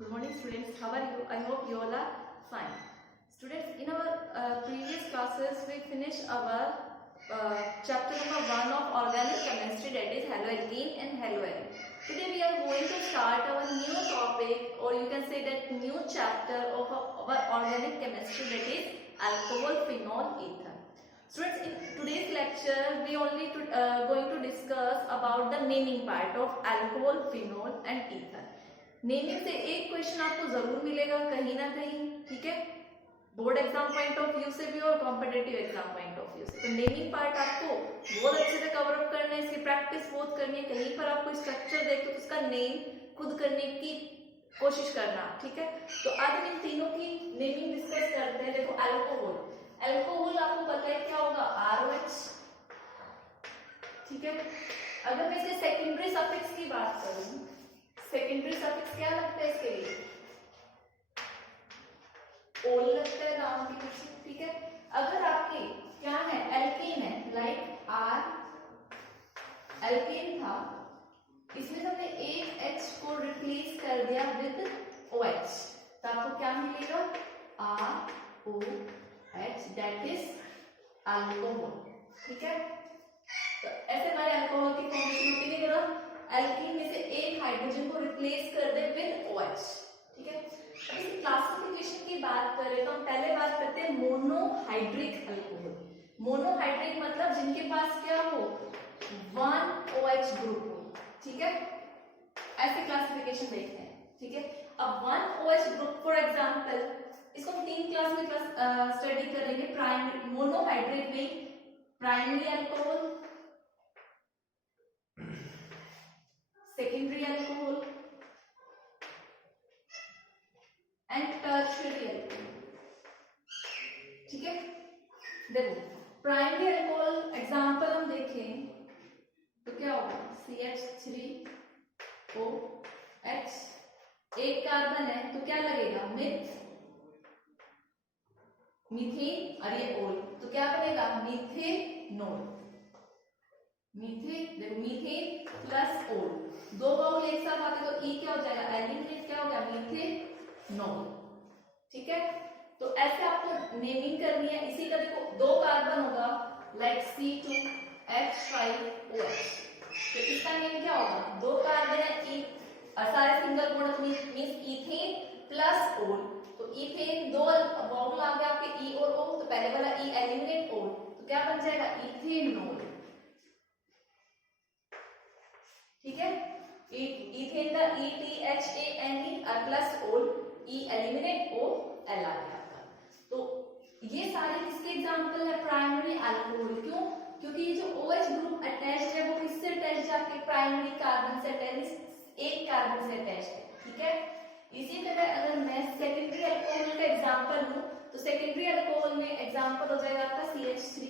Good morning, students. How are you? I hope you all are fine. Students, in our previous classes, we finished our chapter number 1 of organic chemistry, that is haloalkene and haloarine. Today we are going to start our new topic, or you can say that new chapter of our organic chemistry, that is alcohol, phenol, ether. Students, in today's lecture, we only going to discuss about the naming part of alcohol, phenol and ether. Naming से एक question आपको जरूर मिलेगा कहीं ना कहीं, ठीक है, board exam point of view से भी और competitive exam point of view से। तो नेमिंग पार्ट आपको बहुत अच्छे से कवर अप करना है, इसकी प्रैक्टिस बहुत करनी है। कहीं पर आपको स्ट्रक्चर देख के उसका नेम खुद करने की कोशिश करना, ठीक है। तो आज हम इन तीनों की नेमिंग डिस्कस करते हैं। देखो, अल्कोहल, अल्कोहल आपको पता है क्या होगा, ROH, ठीक है। अगर मैं इसके सेकेंडरी सफिक्स की बात करूं, सेकेंडरी सफिक्स क्या लगता है इसके लिए, ओल लगता है नाम के पीछे, ठीक है। अगर आपके क्या है, एल्केन है, लाइक आर एल्केन था, इसमें हमने एक H को रिप्लेस कर दिया विद OH, तो आपको क्या मिलेगा, ROH, दैट इज अल्कोहल, ठीक है। तो ऐसे हमारे अल्कोहल की फॉर्मेशन होती है ना, एल्कीन में से एक हाइड्रोजन को रिप्लेस कर दे विद OH, ठीक है। अब इस क्लासिफिकेशन की बात करें तो हम पहले बात करते हैं मोनोहाइड्रिक अल्कोहल। मोनोहाइड्रिक मतलब जिनके पास क्या हो, 1 OH ग्रुप हो, ठीक है। ऐसे क्लासिफिकेशन देखते हैं, ठीक है। अब 1 OH ग्रुप, फॉर एग्जांपल, इसको हम 3 क्लास में स्टडी करेंगे। प्राइमरी मोनोहाइड्रिक में primary alcohol, secondary alcohol and tertiary alcohol, ठीक है। देखो, प्राइमरी अल्कोहल एग्जांपल हम देखें तो क्या होगा, CH3OH, एक कार्बन है तो क्या लगेगा, मीथेन, और ये ओल, तो क्या बनेगा, मीथेनॉल, मीथेन प्लस ओल, दो बाउल एक साथ आते तो ई क्या हो जाएगा, एलिमिनेट क्या हो गया, मीथेनॉल, ठीक है। तो ऐसे आपको नेमिंग करनी है। इसी का देखो, दो कार्बन होगा, लाइक C2H5OH, तो इसका नेम क्या होगा, दो कार्बन है, ई सारे single bond means ethane plus ओल, तो इथेन दो बाउल आ गया आपके ई और ओ, तो पहले वाला ई एलिमिनेट ओल, तो क्या बन जाएगा, इथेनॉल, ठीक है। इथेन का ETHANE और प्लस ओल, ई एलिमिनेट ओ एल आ गया आपका। तो ये सारे किसके एग्जांपल है, प्राइमरी अल्कोहल। क्यों, क्योंकि ये जो OH ग्रुप अटैच्ड है वो किससे अटैच्ड है, आपके प्राइमरी कार्बन से अटैच्ड, एक कार्बन से अटैच्ड है, ठीक है। इसी तरह अगर मैं सेकेंडरी अल्कोहल का एग्जांपल लूं तो सेकेंडरी अल्कोहल में एग्जांपल हो जाएगा आपका CH3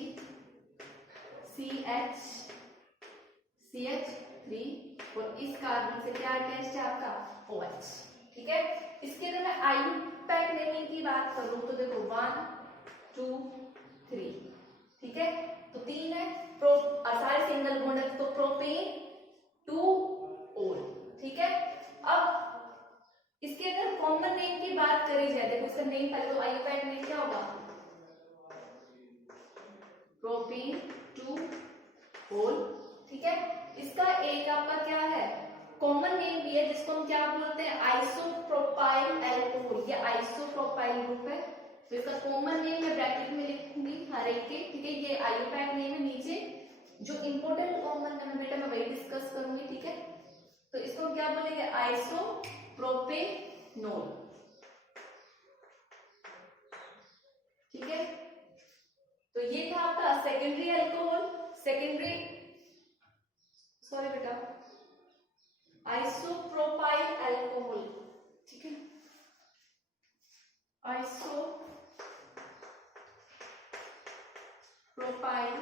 और इस कार्बन से क्या अटैच्ड है आपका, OH, ठीक है। इसके अगर मैं आईयूपैक नेमिंग की बात करूं तो देखो 1 2 3, ठीक है। तो 3 है, सारे सिंगल बॉन्ड है, तो प्रोपेन 2 ओल, ठीक है। अब इसके अगर कॉमन नेम की बात करी जाए, देखो इसका नेम पहले तो आईयूपैक नेम क्या होगा, प्रोपेन 2 ओल, ठीक है। इसका एक आपका क्या है, कॉमन नेम भी है जिसको हम क्या बोलते हैं, आइसोप्रोपाइल अल्कोहल, ये आइसोप्रोपाइल ग्रुप है, तो इसका कॉमन नेम मैं ब्रैकेट में लिखूंगी हर एक के, ठीक है। ये आईयूपैक नेम है, नीचे जो इंपॉर्टेंट कॉमन नेम है बेटा मैं वही डिस्कस करूंगी, ठीक है। तो इसको क्या बोलेंगे, आइसोप्रोपेनॉल, ठीक है। तो ये था आपका सेकेंडरी अल्कोहल, सेकेंडरी सॉरी बेटा आइसोप्रोपाइल अल्कोहल, ठीक है, आइसोप्रोपाइल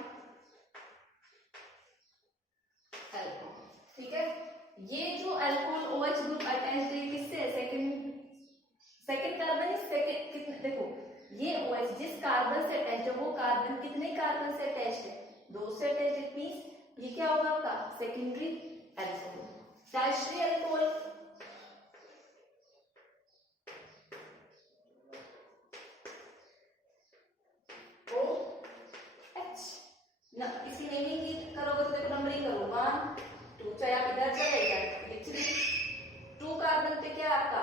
अल्कोहल, ठीक है। ये जो अल्कोहल OH ग्रुप अटैच्ड है किससे, सेकंड कार्बन, सेकंड कितने, देखो ये OH जिस कार्बन से अटैच्ड है वो कार्बन कितने कार्बन से अटैच्ड है, 2 से अटैच्ड है, मींस ये क्या होगा आपका सेकेंडरी अल्कोहल। टर्शियरी अल्कोहल, ना, इसकी नेमिंग की करोगे तो देखो नंबरिंग करो 1 2, चाहे आप इधर चले इधर 3, 2 कार्बन पे क्या है आपका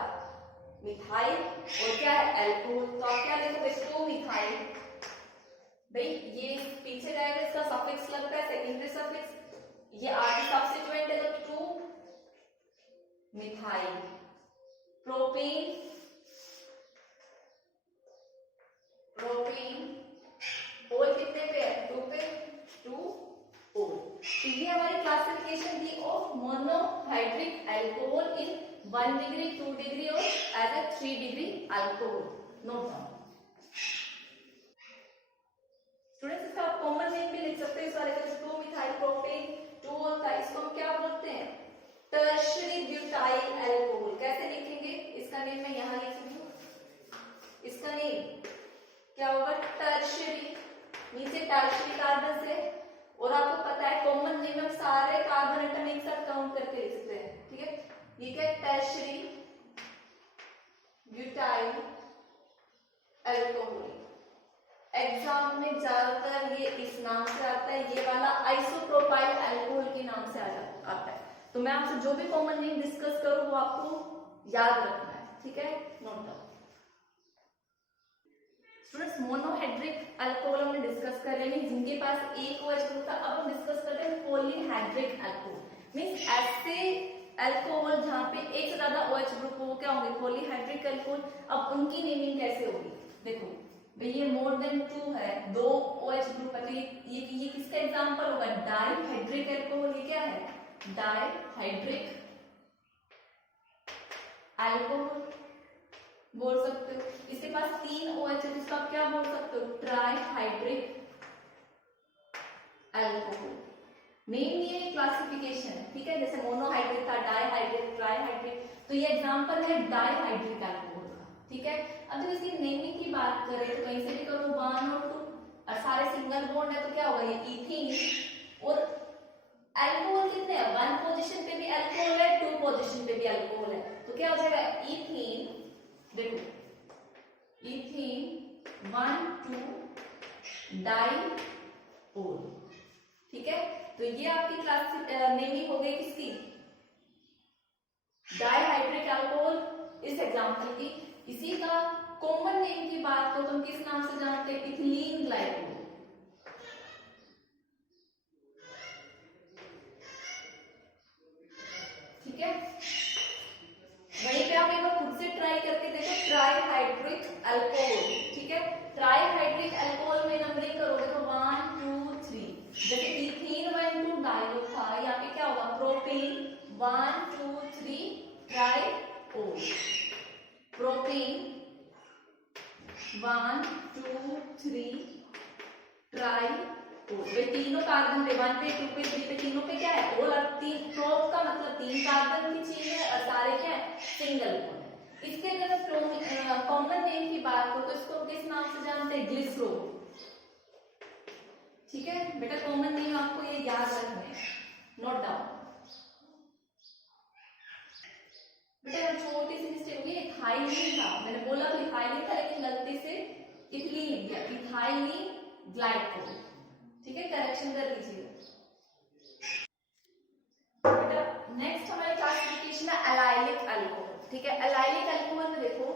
मिथाइल और क्या है एल्कोहल, तो आप क्या लिखोगे 2 मिथाइल। भाई ये पीछे जाएगा इसका सफिक्स लगता है सेकेंडरी सफिक्स, ये आगे सब्स्टिट्यूएंट है तो 2 मिथाइल प्रोपेन, प्रोपेन ओल कितने पे है 2 पे 2 ओल। तो ये हमारी क्लासिफिकेशन थी of monohydric alcohol in 1 degree 2 degree और as a 3 degree alcohol. Note down students, इसका आप कॉमन नेम भी लिख सकते हैं इस वाले का, 2 मिथाइल प्रोपेन 2 ओल था, इसको हम क्या बोलते हैं टर्शियरी ब्यूटाइल अल्कोहल। कैसे लिखेंगे इसका नेम मैं यहां लिख रही हूं, इसका नेम क्या होगा टर्शियरी, नीचे टर्शियरी कार्बन से, और आपको पता है कॉमन नेम हम सारे कार्बन एटम एक साथ काउंट करके लिख सकते हैं, ठीक है। ये क्या है टर्शियरी ब्यूटाइल अल्कोहल। एग्जाम में ज्यादातर ये इस नाम से आता है, ये वाला आइसोप्रोपाइल अल्कोहल के नाम से आता है। तो मैं आपसे जो भी कॉमन नेम डिस्कस करूं वो आपको याद रखना है, ठीक है। Note down students, monohydric alcohol हमने डिस्कस कर लिया, जिनके पास एक OH ग्रुप था। अब हम डिस्कस करते हैं पॉलीहाइड्रिक अल्कोहल, मींस ऐसे अल्कोहल जहां पे एक से ज्यादा OH ग्रुप हो, क्या होंगे पॉलीहाइड्रिक अल्कोहल। अब उनकी नेमिंग कैसे होगी, देखो भाई ये मोर देन 2 है, 2 OH ग्रुप है, तो ये किसका एग्जांपल होगा डाइहाइड्रिक अल्कोहल। ये क्या है डाइहाइड्रिक अल्कोहल बोल सकते हो। इसके पास 3 OH है, जिसको आप क्या बोल सकते हो ट्राइहाइड्रिक अल्कोहल। मेन ये क्लासिफिकेशन है, ठीक है, जैसे मोनोहाइड्रिक था डाइहाइड्रिक ट्राइहाइड्रिक, तो ये एग्जांपल है डाइहाइड्रिक अल्कोहल का, ठीक है। अब जब इसकी नेमिंग की बात करें तो कहीं से भी करो 1 और 2, और सारे सिंगल बॉन्ड है तो क्या होगा ये इथीन। और अल्कोहल कितने हैं 1 पोजीशन पे भी अल्कोहल है 2 पोजीशन पे भी अल्कोहल है, तो क्या हो जाएगा इथीन। देखो इथीन 1 2 डाइओल, ठीक है। तो ये आपकी क्लास नेमिंग हो गई किसकी डाइहाइड्रिक अल्कोहल इस एग्जांपल की। इसी का कॉमन नेम की बात करो तो हम किस नाम से जानते हैं इथिलीन ग्लाइकोल, ठीक है। वहीं पे आप एक बार खुद से ट्राई करके देखो ट्राइहाइड्रिक अल्कोहल, ठीक है। ट्राइहाइड्रिक अल्कोहल में नंबरिंग करोगे तो 1 2 3, जैसे इथीन 1 2 डाइओल था, यहाँ पे क्या होगा प्रोपेन 1 2 3 ट्राइओल, प्रोपेन 1 2 3 ट्राइओल। वे तीनों कार्बन पे 1 पे 2 पे 3 पे तीनों पे क्या है ओल, और 3 प्रोप का मतलब 3 कार्बन की चेन है और सारे क्या है सिंगल बॉन्ड है। इसके अगर कॉमन नेम की बात हो तो इसको किस नाम से जानते हैं ग्लिसरो, ठीक है बेटा। कॉमन नेम आपको ये याद रखना है, नोट डाउन बेटा। छोटी सी मिस्टेक हुई, इथाइलिन था, मैंने बोला तो इथाइलिन था लेकिन गलती से इथिलीन लिख दिया, इथाइलिन ग्लाइकोल, ठीक है, करेक्शन कर लीजिए बेटा। नेक्स्ट हमारे क्लासिफिकेशन है एलाइलिक अल्कोहल, ठीक है। एलाइलिक अल्कोहल में देखो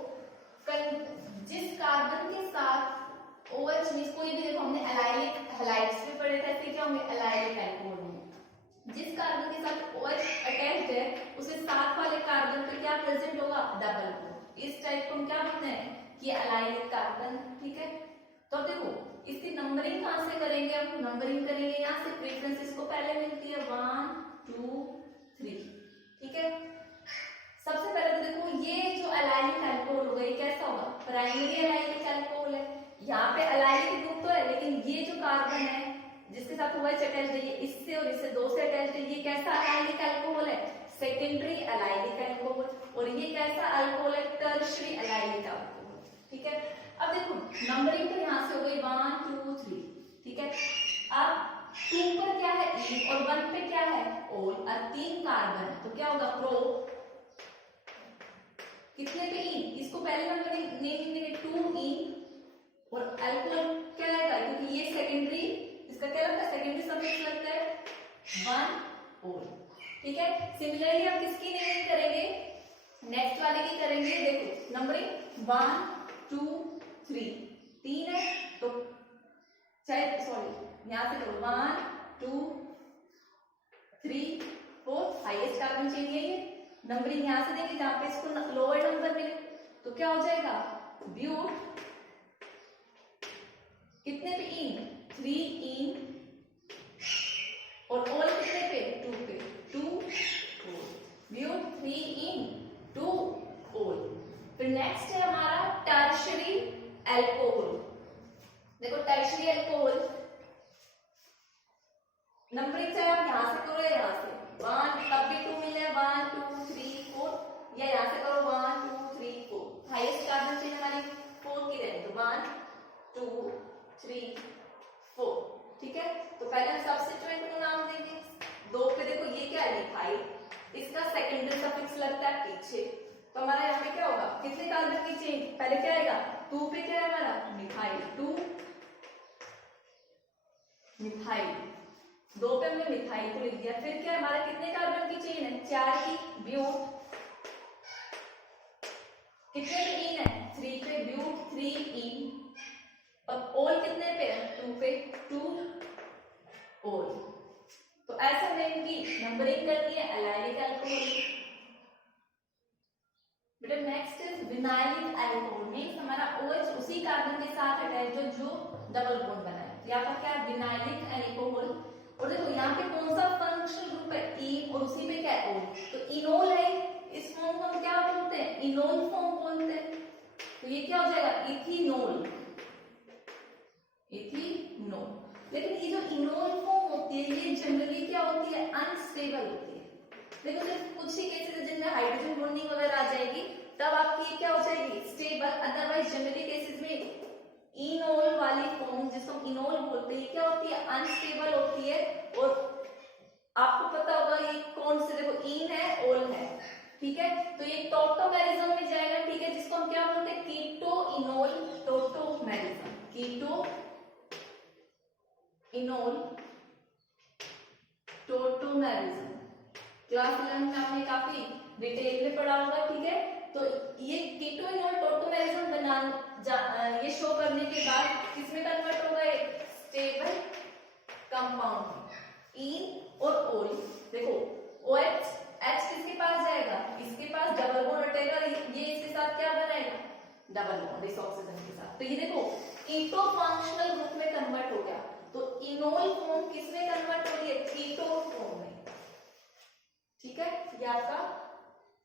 जिस कार्बन के साथ OH मींस कोई भी, देखो हमने एलाइलिक हैलाइड्स पे पढ़े थे, ठीक है, हमें एलाइलिक अल्कोहल में जिस कार्बन के साथ OH अटैच्ड है उसे साथ वाले कार्बन पे क्या प्रेजेंट होगा डबल बॉन्ड। इस टाइप को हम क्या बोलते हैं कि एलाइलिक कार्बन, ठीक है। तो अब देखो इसकी नंबरिंग कहां से करेंगे, हम नंबरिंग करेंगे यहाँ से, प्रेफरेंस इसको पहले मिलती है 1 2 3, ठीक है। सबसे पहले तो देखो ये जो एलाइलिक अल्कोहल होगा ये कैसा होगा प्राइमरी एलाइलिक अल्कोहल है, यहाँ पे एलाइलिक ग्रुप तो है लेकिन ये जो कार्बन है जिसके साथ OH अटैच्ड है ये इससे और इससे 2 से अटैच्ड है, ये कैसा एलाइलिक अल्कोहल है सेकेंडरी एलाइलिक अल्कोहल, और ये कैसा अल्कोहल है टर्शियरी एलाइलिक अल्कोहल, ठीक है। अब देखो नंबरिंग तो यहाँ से हो गई 1 2 3, ठीक है। अब 2 पर क्या है E और 1 पे क्या है ओल, और 3 कार्बन है तो क्या होगा प्रो, कितने पे E, इसको पहले नंबरिंग नेमिंग देंगे 2E, और अल्कोहल क्या रहेगा क्योंकि ये सेकेंडरी इसका क्या लगता है, सेकेंडरी सफिक्स लगता है, वन ओल। ठीक है, सिमिलरली हम किसकी नेमिंग करेंगे, नेक्स्ट वाले की करेंगे। देखो नंबरिंग 1 2 3, 3 है तो चाहे सॉरी यहां से करो 1 2 3 4, हाईएस्ट कार्बन चेन है ये। नंबरिंग यहां से देंगे जहां पे इसको लोअर नंबर मिले, तो क्या हो जाएगा, ब्यूट कितने पे, इन 3 इन, और ओल कितने पे, 2 पे, 2 ओल, ब्यूट 3 इन 2 ओल। फिर नेक्स्ट है हमारा टर्शियरी अल्कोहल। देखो टर्शियरी अल्कोहल नंबरिंग चाहे आप यहां से करो या यहां से, 1 तब भी 2 मिले, 1 2 3 4, या यहां से करो 1 2 3 4, हाईएस्ट कार्बन चेन हमारी 4 की रहेगी, तो 1 2 3 4। ठीक है, तो पहले हम सब्स्टिट्यूएंट को नाम देंगे। 2 पे देखो ये क्या है, मिथाइल, इसका सेकेंडरी सफिक्स लगता है पीछे, तो हमारा यहाँ पे क्या होगा, कितने कार्बन की चेन, पहले क्या आएगा, 2 पे क्या है हमारा, मिथाइल, 2 मिथाइल, 2 पे हमने मिथाइल को लिख दिया। फिर क्या है हमारा, कितने कार्बन की चेन है, 4 की, ब्यूट कितने पे इन है, 3 पे, ब्यूट 3 इन, और ओल कितने पे है, 2 पे, 2 ओल। तो ऐसे हमने इनकी नंबरिंग करनी है एलाइलिक अल्कोहल। बेटा next is vinylic alcohol, means हमारा OH उसी कार्बन के साथ अटैच जो डबल बॉन्ड बनाए, यहाँ पर क्या है, विनाइलिक अल्कोहल। और देखो यहाँ पे कौन सा फंक्शनल ग्रुप है, इन, और उसी पे क्या है, ओल, तो इनोल है, इस फॉर्म को हम क्या बोलते हैं, इनोल फॉर्म बोलते हैं। तो ये क्या हो जाएगा, इथेनॉल, इथेनॉल। लेकिन ये जो इनोल फॉर्म होती है ये जनरली क्या होती है, अनस्टेबल होती है। देखो सिर्फ कुछ ही केसेस है जिनमें हाइड्रोजन बॉन्डिंग वगैरह आ जाएगी, तब आपकी क्या हो जाएगी, स्टेबल। अदरवाइज जनरली केसेस में इनोल वाली फॉर्म, जिसको हम इनोल बोलते हैं, क्या होती है, अनस्टेबल होती है। और आपको पता होगा ये कौन से, देखो इन है, ओल है, ठीक है, तो ये टोटोमेरिज्म में जाएगा। ठीक है, जिसको हम क्या बोलते हैं, keto enol tautomerism, keto enol tautomerism. Class 11 में आपने काफी डिटेल में पढ़ा होगा। ठीक है, तो ये कीटो इनोल टोटोमेरिज्म ये शो करने के बाद किसमें कन्वर्ट होगा, एक स्टेबल कंपाउंड, इन और ओल। देखो OH H किसके पास जाएगा, इसके पास डबल बॉन्ड हटेगा, ये इसके साथ क्या बनाएगा, डबल बॉन्ड इस ऑक्सीजन के साथ। तो ये देखो कीटो फंक्शनल ग्रुप में कन्वर्ट हो गया। तो इनोल फॉर्म किसमें कन्वर्ट हो रही है, कीटो फॉर्म में। ठीक है, ये आपका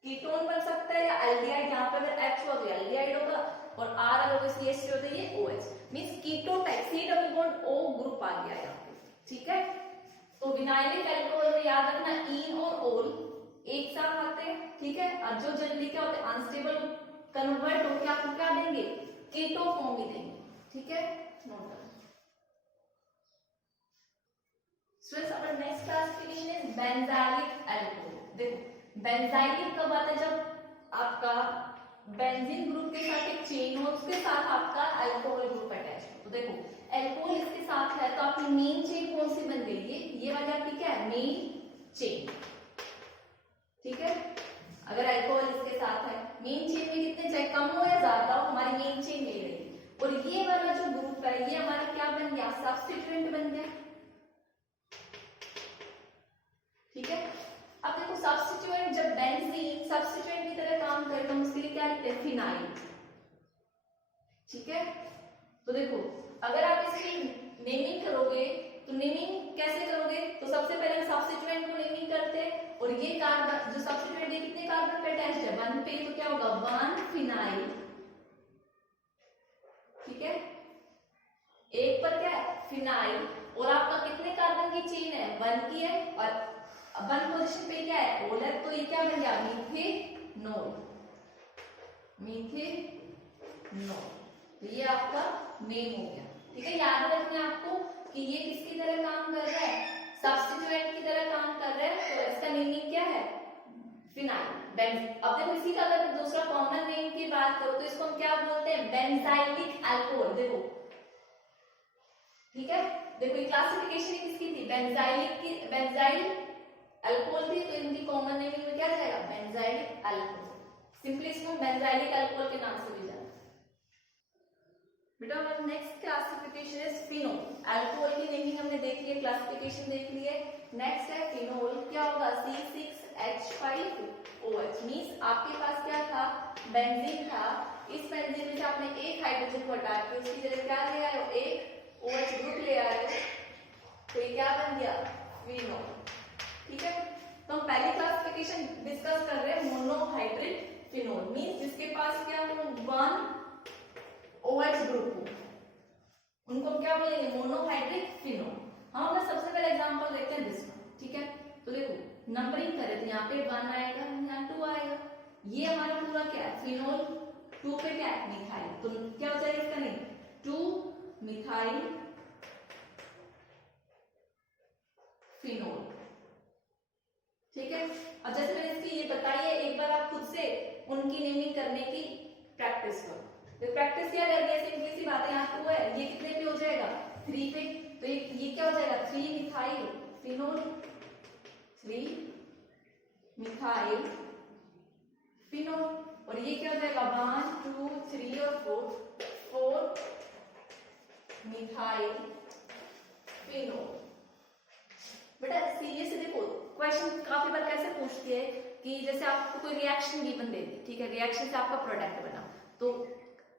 कीटोन बन सकता है या एल्डिहाइड, यहाँ पर अगर H हो तो एल्डिहाइड होगा, और R अगर होगा CH3 होता है, ये OH, means keto type, C double bond O group आ गया यहाँ पे। ठीक है, तो विनाइलिक अल्कोहल में याद रखना इन और ओल एक साथ आते हैं। ठीक है, और जो जनरली क्या होते हैं, अनस्टेबल कन्वर्ट होकर आपको क्या देंगे, कीटो फॉर्म ही देंगे। ठीक है, नोट डाउन। स्टूडेंट्स अपना next classification is benzylic alcohol. देखो बेंजाइलिक कब आता है, जब आपका बेंजीन ग्रुप के साथ एक चेन हो, उसके साथ आपका अल्कोहल ग्रुप अटैच हो। तो देखो अल्कोहल इसके साथ है, तो आपकी मेन चेन कौन सी बन गई, ये वाली आपकी क्या है, मेन चेन। ठीक है, अगर अल्कोहल इसके साथ है, मेन चेन में कितने चाहे कम हो या ज्यादा हो, हमारी मेन चेन मिल रही। और ये वाला जो ग्रुप है, ये हमारा क्या बन गया, सब्स्टिट्यूएंट बन गया। ठीक है, अब देखो सब्स्टिट्यूएंट, जब बेंजीन सब्स्टिट्यूएंट की तरह काम करे तो उसके लिए क्या लिखते हैं, फिनाइल। ठीक है, तो देखो अगर आप इसकी नेमिंग करोगे तो नेमिंग कैसे करोगे, तो सबसे पहले हम सब्स्टिट्यूएंट को नेमिंग करते हैं, और ये कार्बन जो सब्स्टिट्यूएंट है कितने कार्बन पे अटैच्ड है, 1 पे, तो क्या होगा 1 फिनाइल। ठीक है, एक पर क्या है, फिनाइल, और आपका कितने कार्बन की चेन है, 1 की है, और 1 पोजीशन पे क्या है, ओल है, तो ये क्या बन गया, मीथेनॉल, मीथेनॉल। तो ये आपका नेम हो गया। ठीक है, याद रखना है आपको कि ये किसकी तरह काम कर रहा है, सब्स्टिट्यूएंट की तरह काम कर रहा है, तो इसका नेमिंग क्या है, फिनाइल, बेंजीन। अब देखो इसी का अगर दूसरा कॉमन नेम की बात करो तो इसको हम क्या बोलते हैं, बेंजाइलिक अल्कोहल। देखो ठीक है, देखो ये क्लासिफिकेशन किसकी थी, बेंजाइलिक की, बेंजाइल अल्कोहल थी, तो इनकी कॉमन नेमिंग में क्या जाएगा, बेंजाइलिक अल्कोहल। सिंपली इसको बेंजाइलिक अल्कोहल के नाम से भी जाना। बेटा हमारा next classification is phenol. Alcohol की नेमिंग हमने देख ली है, क्लासिफिकेशन देख ली है। नेक्स्ट है फिनोल, क्या होगा, C6H5OH। मींस आपके पास क्या था, बेंजीन था, इस बेंजीन में से आपने एक हाइड्रोजन को हटा के उसकी जगह क्या ले आए हो, एक OH ग्रुप ले आए हो, तो ये क्या बन गया, फिनोल। ठीक है, तो हम पहली क्लासिफिकेशन डिस्कस कर रहे हैं, मोनोहाइड्रिक फिनोल। मींस जिसके पास क्या हो, वन OH ग्रुप हो, उनको हम क्या बोलेंगे, मोनोहाइड्रिक फिनोल। हम अपना सबसे पहले एग्जांपल देखते हैं दिस वन। ठीक है, तो देखो नंबरिंग करें तो यहाँ पे 1 आएगा, यहाँ 2 आएगा, ये हमारा पूरा क्या है, फिनोल। 2 पे क्या है, मिथाइल, तो क्या हो जाएगा इसका नेम, 2 मिथाइल फिनोल। ठीक है, अब जैसे मैंने इसकी ये बताई है, एक बार आप खुद से उनकी नेमिंग करने की प्रैक्टिस करो। तो प्रैक्टिस क्या करनी है, सिंपली सी बात है, यहाँ 2 है, ये कितने पे हो जाएगा, 3 पे, तो ये क्या हो जाएगा, 3 मिथाइल फिनोल, 3 मिथाइल फिनोल। और ये क्या हो जाएगा, 1 2 3 और 4 मिथाइल फिनोल। बेटा सीरियसली देखो, क्वेश्चन काफी बार कैसे पूछती है कि जैसे आपको कोई रिएक्शन गिवन दे दी, ठीक है, रिएक्शन से आपका प्रोडक्ट बना, तो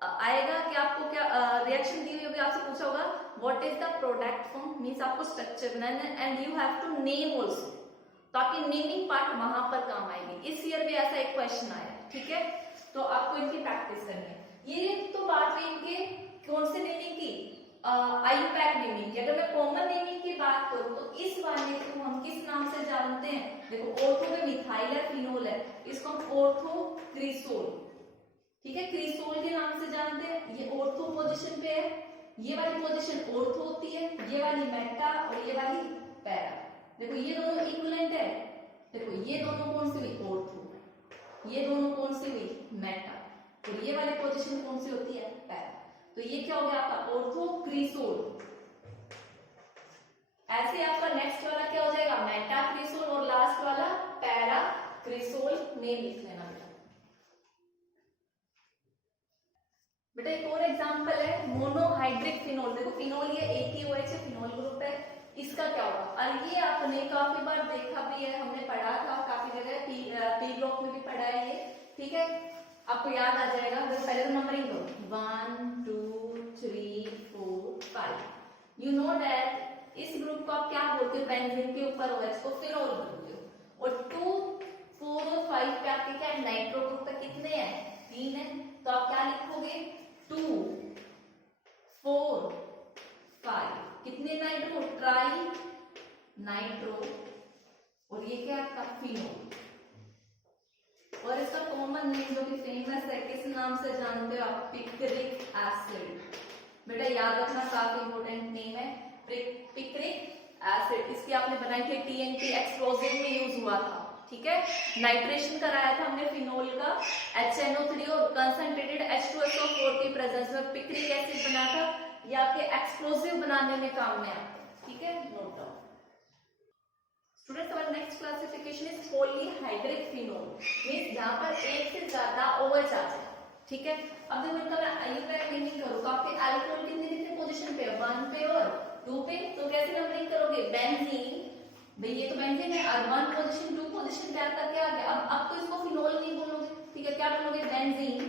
आएगा कि आपको क्या रिएक्शन दी हुई होगी, आपसे पूछा होगा what is the product form, means आपको स्ट्रक्चर बनाना है and you have to name also, तो आपकी नेमिंग पार्ट वहां पर काम आएगी। इस ईयर भी ऐसा एक क्वेश्चन आया, ठीक है, तो आपको इनकी प्रैक्टिस करनी है। ये तो बात हुई इनके कौन से नेमिंग की, आईयूपैक नेमिंग की। अगर मैं कॉमन नेमिंग की बात करूं तो इस वाले को हम किस नाम से जानते हैं, देखो ऑर्थो में मिथाइल है, फिनोल है, इसको हम ऑर्थो क्रिसोल, ठीक है, क्रिसोल के नाम से जानते हैं। ये ऑर्थो पोजीशन पे है, ये वाली पोजीशन ऑर्थो होती है, ये वाली मेटा और ये वाली पैरा। देखो ये दोनों इक्विवेलेंट है, देखो ये दोनों कौन सी हुई, ऑर्थो, ये दोनों कौन सी हुई, मेटा, और ये वाली पोजीशन कौन सी होती है, पैरा। तो ये क्या हो गया आपका ऑर्थो क्रिसोल। ऐसे आपका नेक्स्ट वाला क्या हो जाएगा, मेटा क्रिसोल, और लास्ट वाला पैरा क्रिसोल। नेम लिख लेना बेटा। एक और एग्जांपल है मोनोहाइड्रिक फिनोल। देखो फिनोल ये एक ही OH है, फिनोल ग्रुप है, इसका क्या होगा, और ये आपने काफी बार देखा भी है, हमने पढ़ा था काफी जगह, पी ब्लॉक में भी पढ़ा है ये, ठीक है, आपको याद आ जाएगा। पहले तो नंबरिंग दो, 1 2 3 4 5। यू नो दैट इस ग्रुप को आप क्या बोलते हो, बेंजीन के ऊपर OH को फिनोल बोलते हो, और 2 4 और 5 पे आपके क्या नाइट्रो ग्रुप पे कितने हैं, 3 है, तो आप क्या लिखोगे, 2 4 5, कितने नाइट्रो, ट्राई नाइट्रो, और ये क्या आपका फिनोल। और इसका कॉमन नेम जो कि फेमस है, किस नाम से जानते हो आप, पिक्रिक एसिड। बेटा याद रखना, काफी इंपॉर्टेंट नेम है, पिक्रिक एसिड। इसकी आपने बनाई थी TNT एक्सप्लोजिव में यूज हुआ था, ठीक है, नाइट्रेशन कराया था हमने फिनोल का, HNO3 और कंसंट्रेटेड H2SO4 की प्रेजेंस में पिक्रिक एसिड बना था, ये आपके एक्सप्लोजिव बनाने में काम में आता, ठीक है, नोट डाउन। स्टूडेंट्स हमारा next classification is polyhydric phenol, means जहां पर एक से ज्यादा OH आ जाए, ठीक है। अब देखो इनका मैं आईयूपैक नेमिंग करूं तो आपके अल्कोहल कितने पोजीशन पे है, 1 पे और 2 पे, तो कैसे नंबरिंग करोगे, बेंजीन, भाई ये तो बेंजीन है, और 1 पोजीशन 2 पोजीशन पे आता क्या आ गया, अब तो इसको फिनोल नहीं बोलोगे, ठीक है, क्या बोलोगे, बेंजीन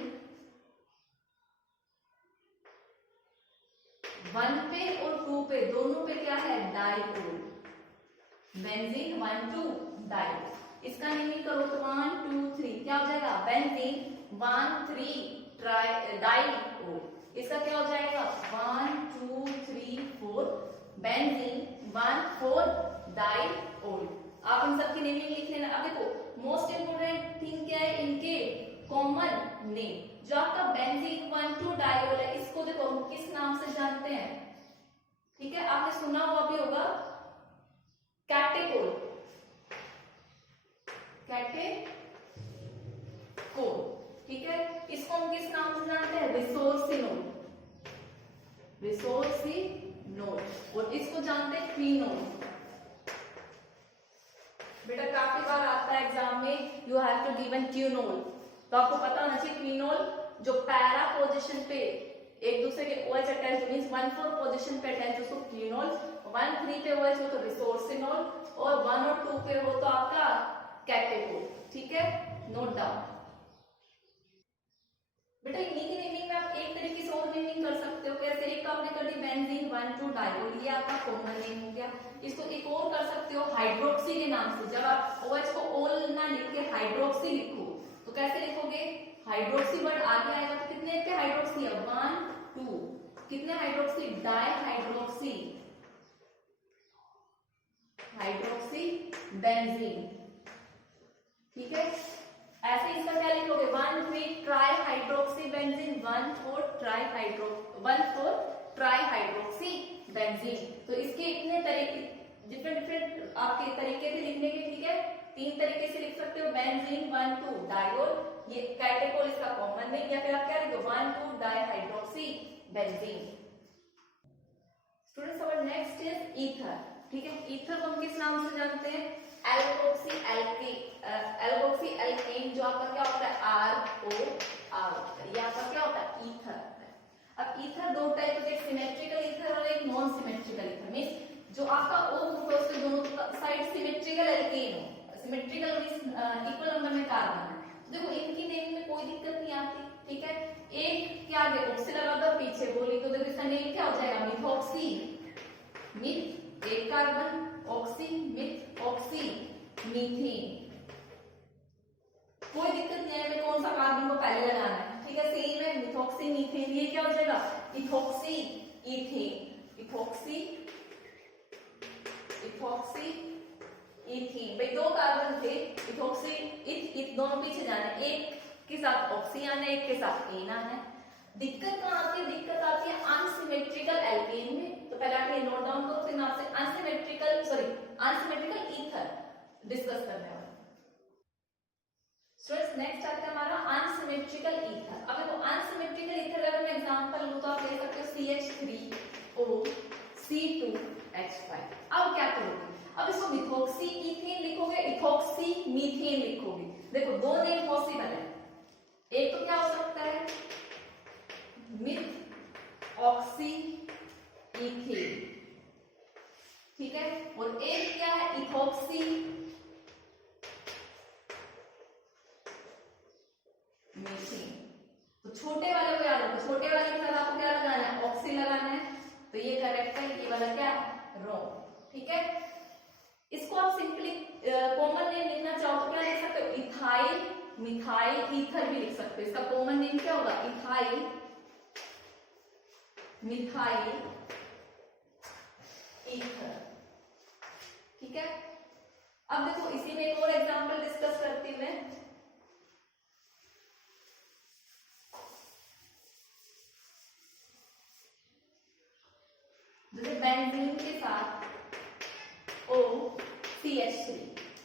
1 पे और 2 पे, दोनों पे क्या है, डाइओल, बेंजीन 1 2 डाई। इसका नेमिंग करो तो 1 2 3 क्या हो जाएगा, बेंजीन 1 3 डाइओल। इसका क्या हो जाएगा, 1 2 3 4 बेंजीन 1 4 डाइओल। आप इन सबकी नेमिंग लिख लेना। अब देखो मोस्ट इंपोर्टेंट थिंग क्या है, इनके कॉमन नेम। जो आपका बेंजीन 1 2 डाइओल है, इसको देखो हम किस नाम से जानते हैं, ठीक है, आपने सुना हुआ भी होगा, कैटेकोल, कैटेकोल, ठीक है। इसको हम किस नाम से जानते हैं, रिसोर्सिनोल, रिसोर्सिनोल। नोड, और इसको जानते हैं क्विनोल। बेटा काफी बार आता है एग्जाम में, यू हैव टू गिवन क्विनोल, तो आपको पता होना चाहिए क्विनोल जो पैरा पोजीशन पे एक दूसरे के OH अटैच मींस 1,4 पोजीशन पे अटैच उसको क्विनोल, 1,3 पे OH हो तो रिसोर्सिनोल, और 1 और 2 पे हो तो आपका कैटेकोल। ठीक है, नोट डाउन। बेटा इन्हीं की नेमिंग में आप एक तरीके से और नेमिंग कर सकते हो। कैसे? एक तो आपने कर दी बेंजीन 1,2 डायोल, ये आपका कॉमन नेम हो गया। इसको एक और कर सकते हो हाइड्रोक्सी के नाम से। जब आप OH को ओल ना लिख के हाइड्रोक्सी लिखो तो कैसे लिखोगे? हाइड्रोक्सी वर्ड आगे आएगा तो कितने पे हाइड्रोक्सी है? 1 2, कितने hydroxy? Di hydroxy, hydroxy benzene. ठीक है, ऐसे इसका क्या लिखोगे? 1,3 try hydroxy benzene, 1,4 try hydroxy benzene. तो इसके इतने तरीके, डिफरेंट आपके तरीके से लिखने के। ठीक है, 3 तरीके से लिख सकते हो, बेंजीन 1 2 डायोल, ये कैटेकोल इसका कॉमन नेम, या फिर आप क्या लिखो 1 2 di hydroxy benzene. Students our next is ether. ठीक है, ईथर को हम किस नाम से जानते हैं? एल्कोक्सी एल्केन, जो आपका क्या होता है? ROR, ये आपका क्या होता है? ईथर। अब ईथर दो टाइप के, सिमेट्रिकल ईथर और एक नॉन सिमेट्रिकल ईथर। मींस जो आपका O ग्रुप है उसके दोनों साइड सिमेट्रिकल एल्केन हो। सिमेट्रिकल मींस इक्वल नंबर में कार्बन है। देखो इनकी नेम में कोई दिक्कत नहीं आती। ठीक है, एक क्या आगे ऑक्सी लगा दो, पीछे बोली तो देखो इसका नेम क्या हो जाएगा? मिथॉक्सी, मिथ एक carbon, oxy myth oxy methane. कोई दिक्कत नहीं है, कौन सा कार्बन को पहले लगाना है। ठीक है, सेम है मिथॉक्सी मीथेन, ये क्या हो जाएगा? Ethoxy ethane, ethoxy ethoxy ethane. भाई दो कार्बन थे, इथॉक्सी इथ दोनों पीछे जाना है, एक के साथ ऑक्सी आना है, एक के साथ एन आना है। दिक्कत कहां आती है? दिक्कत आती है अनसिमेट्रिकल एल्केन में। तो पहले आप ये नोट डाउन करो, फिर आपसे अनसिमेट्रिकल ईथर डिस्कस करने वाले। स्टूडेंट्स नेक्स्ट आता है हमारा अनसिमेट्रिकल ईथर। अब देखो अनसिमेट्रिकल ईथर अगर मैं एग्जांपल लूं तो आप ले सकते हो CH3O C2H5। अब क्या करोगे? अब इसको मिथॉक्सी ईथेन लिखोगे, इथॉक्सी मीथेन लिखोगे। देखो दो नेम पॉसिबल है, एक तो क्या हो सकता है? Myth oxy ethane. ठीक है, और एक क्या है? Ethoxy methane. तो छोटे वाले को याद रखो, छोटे वाले के साथ आपको क्या लगाना है? ऑक्सी लगाना है, तो ये करेक्ट है, ये वाला क्या? रॉन्ग। ठीक है, इसको आप सिंपली कॉमन नेम लिखना चाहो तो क्या लिख सकते हो? इथाइल मिथाइल ईथर भी लिख सकते हो। इसका कॉमन नेम क्या होगा? Ethyl methyl ether. ठीक है, अब देखो इसी में एक और एग्जांपल डिस्कस करती हूं मैं। जैसे बेंजीन के साथ OCH3,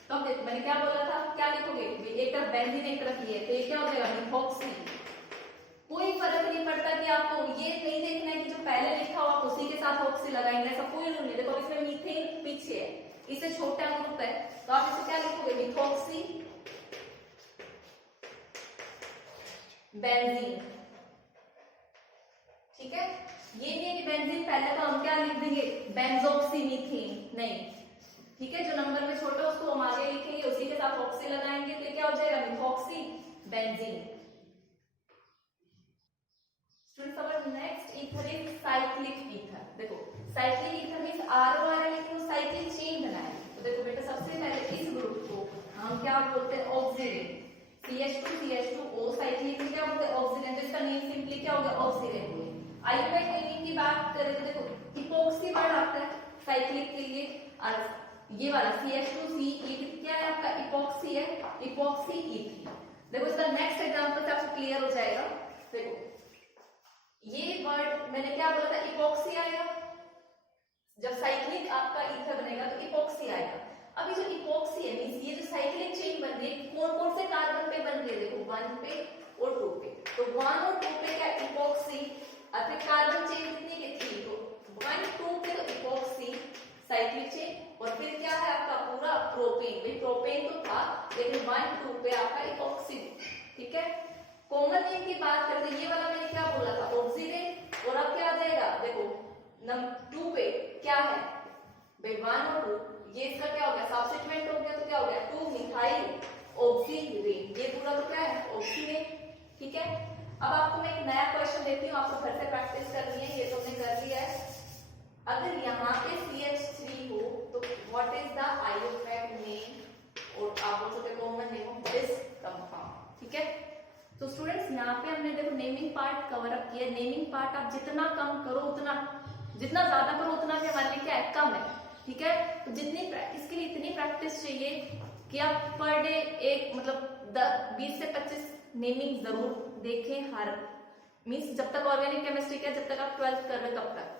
तो अब देखो मैंने क्या बोला था? क्या लिखोगे? एक तरफ बेंजीन एक तरफ ये, तो ये क्या हो जाएगा? मिथॉक्सी। कोई फर्क नहीं पड़ता कि आपको ये नहीं देखना है कि जो पहले लिखा हो आप उसी के साथ ऑक्सी लगाएंगे, ऐसा कोई रूल नहीं। देखो इसमें मीथेन पीछे है, इससे छोटा ग्रुप है, तो आप इसे क्या लिखोगे? Methoxy benzene. ठीक है, ये नहीं है कि बेंजीन पहले तो हम क्या लिख देंगे? बेंजोक्सी मीथेन, नहीं। ठीक है, जो नंबर में छोटा उसको हम आगे लिखेंगे, उसी के साथ ऑक्सी लगाएंगे, तो क्या हो जाएगा? Methoxy benzene. Next ether is cyclic ether. देखो साइक्लिक ईथर मींस ROR लेकिन वो साइक्लिक चेन बनाए। तो देखो बेटा सबसे पहले इस ग्रुप को हम क्या बोलते हैं? ऑक्सीडेंट। CH2CH2O साइक्लिक में क्या बोलते हैं? ऑक्सीडेंट। तो इसका नेम सिंपली क्या होगा? ऑक्सीडेंट। आइए भाई नेमिंग की बात करें तो देखो इपोक्सी वर्ड आता है साइक्लिक के लिए, और ये वाला CH2C ये क्या है आपका? इपोक्सी है, इपोक्सी ईथर। देखो इसका नेक्स्ट एग्जांपल से आपको क्लियर हो जाएगा। देखो ये वर्ड मैंने क्या बोला था? इपोक्सी आएगा। जब साइक्लिक आपका ईथर बनेगा तो इपोक्सी आएगा। अब ये जो इपोक्सी है मींस ये जो साइक्लिक चेन बन रही है, कौन कौन से कार्बन पे बन रही है? देखो 1 पे और 2 पे। तो 1 और 2 पे क्या इपोक्सी, और फिर कार्बन चेन कितनी की थी? तो 1 2 पे ये 1 2 पे आपका इपॉक्सी, ठीक है। कॉमन नेम की बात करें तो ये वाला मैंने क्या बोला था, ऑक्सीडेन, और अब क्या आ जाएगा, देखो नंबर 2 पे क्या है भाई 1 और 2, ये इसका क्या हो गया, सब्स्टिट्यूएंट हो गया, तो क्या हो गया 2 मिथाइल ऑक्सीरेन, ये पूरा तो क्या है ऑक्सीडेन, ठीक है। अब आपको मैं एक नया क्वेश्चन देती हूँ, आपको घर से प्रैक्टिस करनी है, ये तो हमने कर लिया है। अगर यहाँ पे CH3 हो तो व्हाट इज द आयोफैक्ट नेम, और आप बोल सकते common name of this compound, ठीक है। तो स्टूडेंट्स यहाँ पे हमने देखो नेमिंग पार्ट कवर अप किया। नेमिंग पार्ट आप जितना कम करो उतना, जितना ज्यादा करो उतना भी हमारे लिए क्या है, कम है, ठीक है। तो जितनी इसके लिए इतनी प्रैक्टिस चाहिए कि आप पर डे एक मतलब 20 से 25 नेमिंग जरूर देखें, हर मीन्स जब तक ऑर्गेनिक केमिस्ट्री का, जब तक आप 12th कर रहे हो तब तक।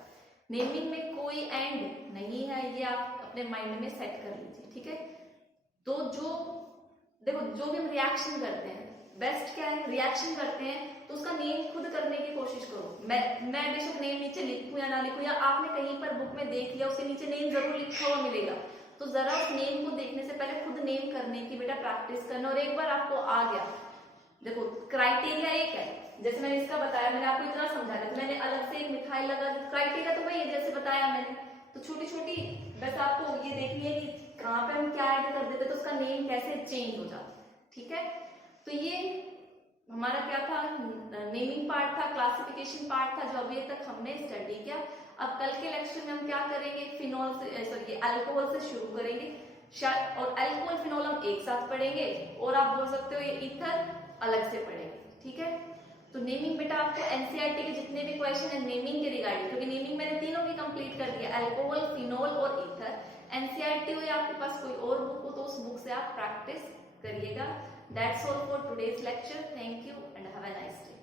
नेमिंग में कोई एंड नहीं है, ये आप अपने माइंड में सेट कर लीजिए, ठीक है। तो जो देखो जो भी हम रिएक्शन करते हैं, बेस्ट क्या है, रिएक्शन करते हैं तो उसका नेम खुद करने की कोशिश करो। मैं बेशक नेम नीचे लिखूं या ना लिखूं, या आपने कहीं पर बुक में देख लिया उसके नीचे नेम जरूर लिखा हुआ मिलेगा, तो जरा उस नेम को देखने से पहले खुद नेम करने की बेटा प्रैक्टिस करना। और एक बार आपको आ गया, देखो क्राइटेरिया एक है, जैसे मैंने इसका बताया, मैंने आपको इतना समझाया, तो मैंने अलग से एक मिथाइल लगा, क्राइटेरिया तो वही है जैसे बताया मैंने। तो छोटी छोटी बस आपको ये देखनी है कि कहाँ पे हम क्या ऐड कर देते तो उसका नेम कैसे चेंज हो जाता, ठीक है। तो ये हमारा क्या था, नेमिंग पार्ट था, क्लासिफिकेशन पार्ट था, जो अभी तक हमने स्टडी किया। अब कल के लेक्चर में हम क्या करेंगे, फिनोल से सॉरी अल्कोहल से शुरू करेंगे, और अल्कोहल फिनोल हम एक साथ पढ़ेंगे, और आप बोल सकते हो ये ईथर अलग से पढ़ेंगे, ठीक है। तो नेमिंग बेटा आपको एनसीईआरटी के जितने भी क्वेश्चन है नेमिंग के रिगार्डिंग, क्योंकि नेमिंग मैंने तीनों की कंप्लीट कर दिया, अल्कोहल, फिनोल और ईथर। एनसीईआरटी हो या आपके पास कोई और बुक हो तो उस बुक से आप प्रैक्टिस करिएगा। That's all for today's lecture. Thank you and have a nice day.